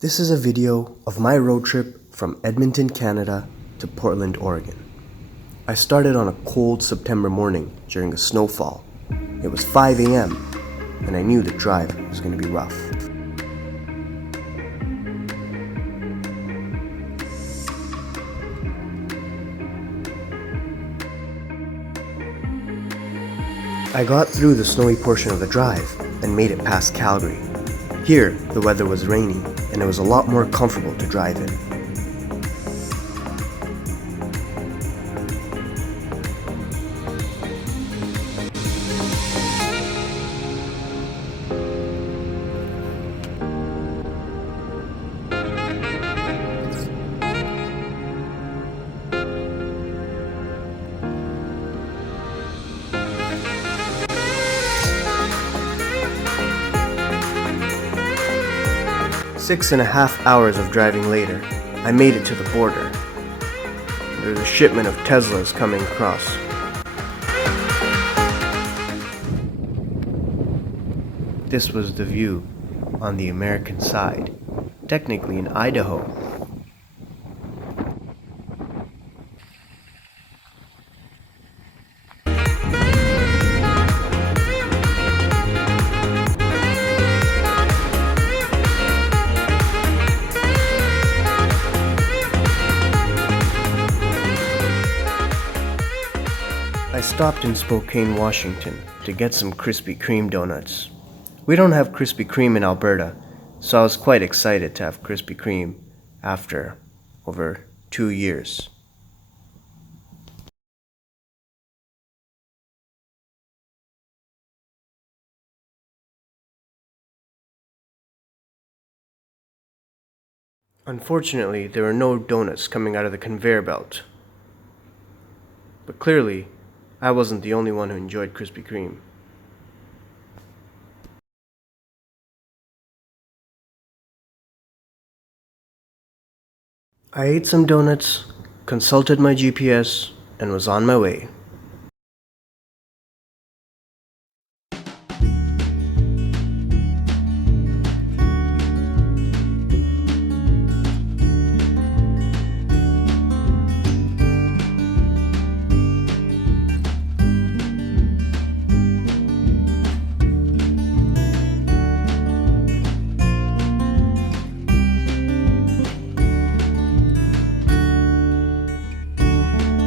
This is a video of my road trip from Edmonton, Canada to Portland, Oregon. I started on a cold September morning during a snowfall. It was 5 a.m. and I knew the drive was going to be rough. I got through the snowy portion of the drive and made it past Calgary. Here, the weather was rainy and it was a lot more comfortable to drive in. Six and a half hours of driving later, I made it to the border. There's a shipment of Teslas coming across. This was the view on the American side, technically in Idaho. I stopped in Spokane, Washington to get some Krispy Kreme donuts. We don't have Krispy Kreme in Alberta, so I was quite excited to have Krispy Kreme after over 2 years. Unfortunately, there were no donuts coming out of the conveyor belt. But clearly, I wasn't the only one who enjoyed Krispy Kreme. I ate some donuts, consulted my GPS, and was on my way.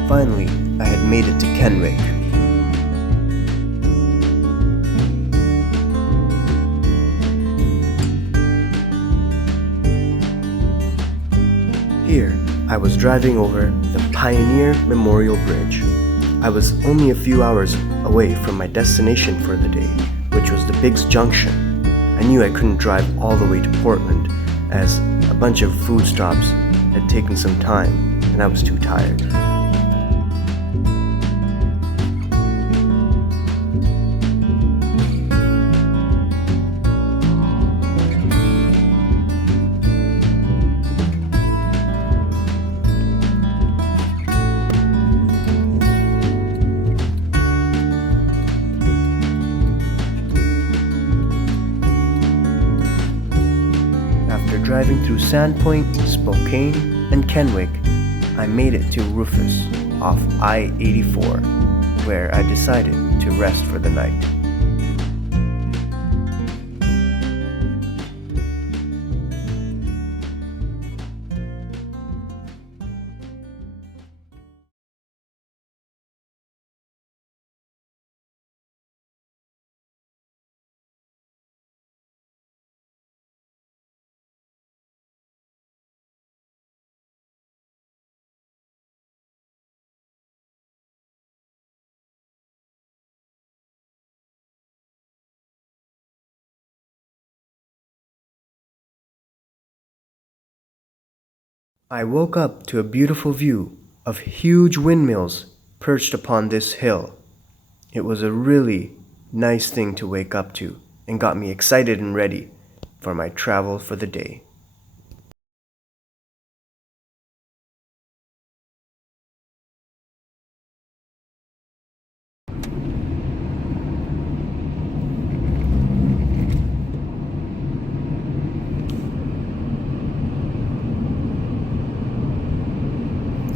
Finally, I had made it to Kenwick. Here, I was driving over the Pioneer Memorial Bridge. I was only a few hours away from my destination for the day, which was the Biggs Junction. I knew I couldn't drive all the way to Portland, as a bunch of food stops had taken some time, and I was too tired. Driving through Sandpoint, Spokane, and Kenwick, I made it to Rufus off I-84, where I decided to rest for the night. I woke up to a beautiful view of huge windmills perched upon this hill. It was a really nice thing to wake up to and got me excited and ready for my travel for the day.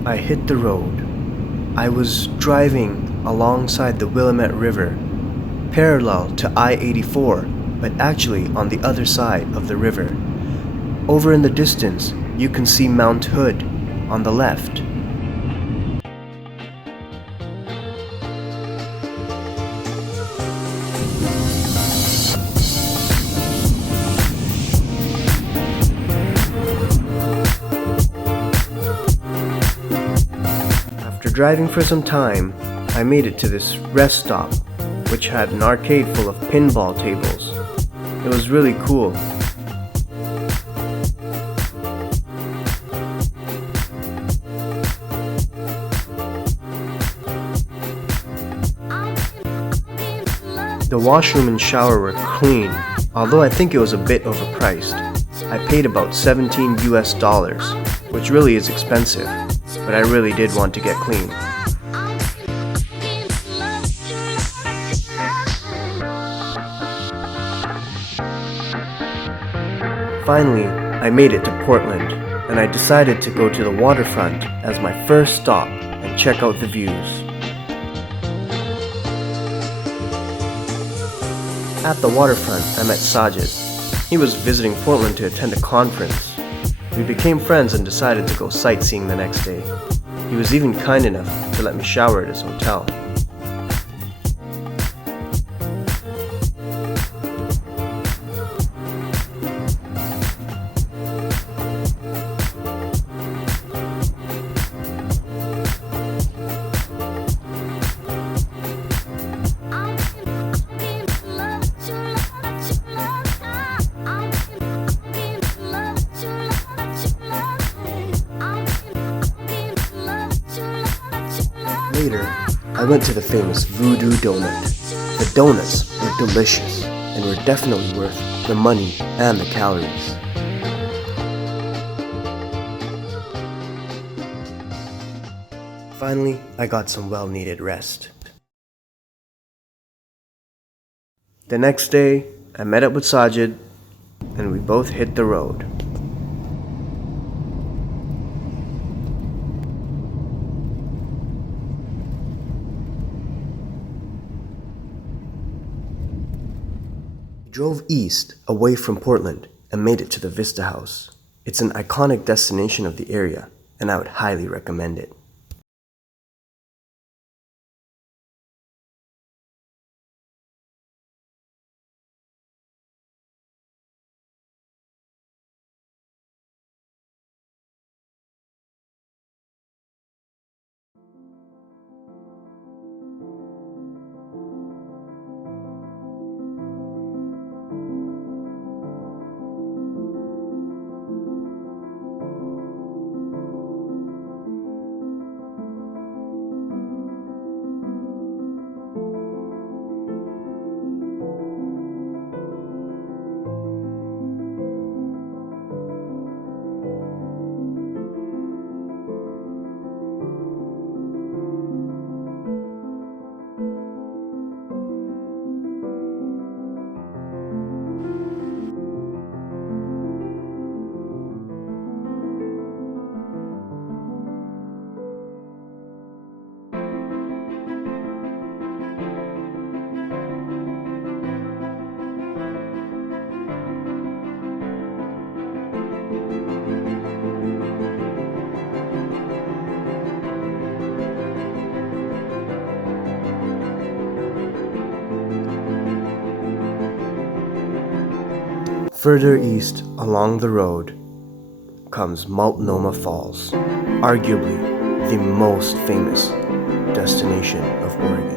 I hit the road. I was driving alongside the Willamette River, parallel to I-84, but actually on the other side of the river. Over in the distance, you can see Mount Hood on the left. After driving for some time, I made it to this rest stop, which had an arcade full of pinball tables. It was really cool. The washroom and shower were clean, although I think it was a bit overpriced. I paid about $17 US, which really is expensive, but I really did want to get clean. Finally, I made it to Portland, and I decided to go to the Waterfront as my first stop and check out the views. At the Waterfront, I met Sajid. He was visiting Portland to attend a conference. We became friends and decided to go sightseeing the next day. He was even kind enough to let me shower at his hotel. Later, I went to the famous Voodoo Donut. The donuts were delicious and were definitely worth the money and the calories. Finally, I got some well-needed rest. The next day, I met up with Sajid and we both hit the road. We drove east away from Portland and made it to the Vista House. It's an iconic destination of the area, and I would highly recommend it. Further east along the road comes Multnomah Falls, arguably the most famous destination of Oregon.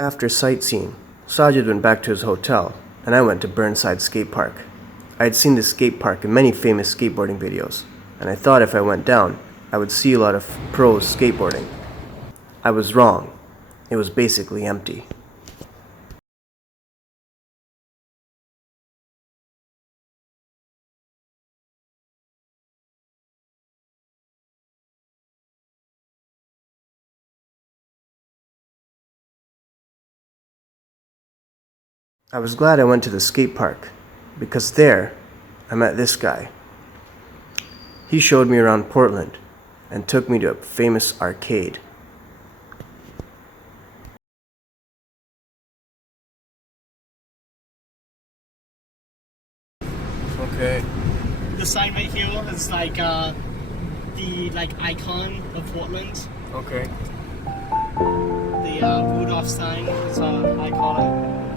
After sightseeing, Sajid went back to his hotel, and I went to Burnside Skate Park. I had seen this skate park in many famous skateboarding videos, and I thought if I went down, I would see a lot of pros skateboarding. I was wrong. It was basically empty. I was glad I went to the skate park, because there, I met this guy. He showed me around Portland, and took me to a famous arcade. Okay. The sign right here is like the icon of Portland. Okay. The Rudolph sign is I call it.